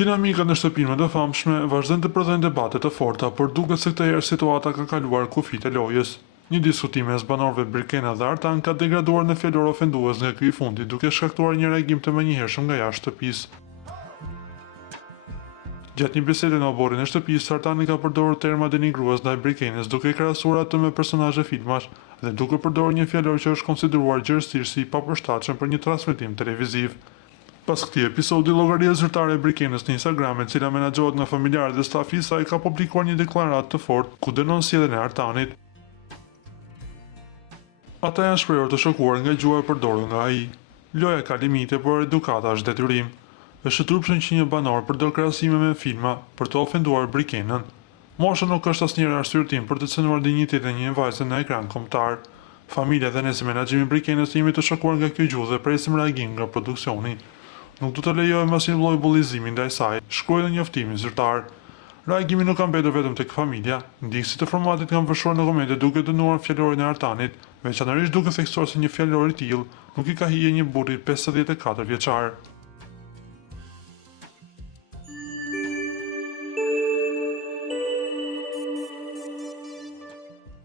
Dinamika në shtëpinë të famshme vazhdojnë të prodhojnë debate të forta, por duket se këtë herë situata ka kaluar kufit e lojës. Një diskutim mes banorëve Brikena dhe Artan ka degraduar në fjalor ofendues nga ky i fundit, duke shkaktuar një reagim të menjëhershëm nga jashtë shtëpisë. Gjatë një bisede në oborrin e shtëpisë, Artani ka përdorur terma denigrues ndaj Brikenës, duke krahasuar atë me personazhe filmash dhe duke përdorur një fjalor që është konsideruar gjërësisht si i papërshtatshëm për një transmetim televiziv. Pas këtij episodi, llogaria zyrtare e Brikenës në Instagram, e cila menaxhohet nga familjarët dhe stafi i saj, ka publikuar një deklaratë të fortë ku dënon sjelljen e Artanit. Ata janë shprehur të shokuar nga gjuha e përdorur nga ai. Loja ka limite, por edukata është detyrim. Është turpshëm që një banor përdor krahasime me filma për të ofenduar Brikenën. Mosha nuk është asnjëherë arsyetim për të cënuar dinjitetin e një vajze në ekran kombëtar. Familja dhe ne si menaxhimi i Brikenës jemi të shokuar nga kjo gjuhë dhe presim reagim nga produksioni. Nuk do të lejojmë asnjë lloj bullizimi ndaj saj, shkruaj në njoftimin zyrtar. Reagimi nuk ka mbetur vetëm tek familja, ndjekësit e formatit kanë vështruar në komente duke dënuar fjalorin e Artanit, veçanërisht duke theksuar se një fjalor i tillë nuk i ka hije një burri 54 vjeçar.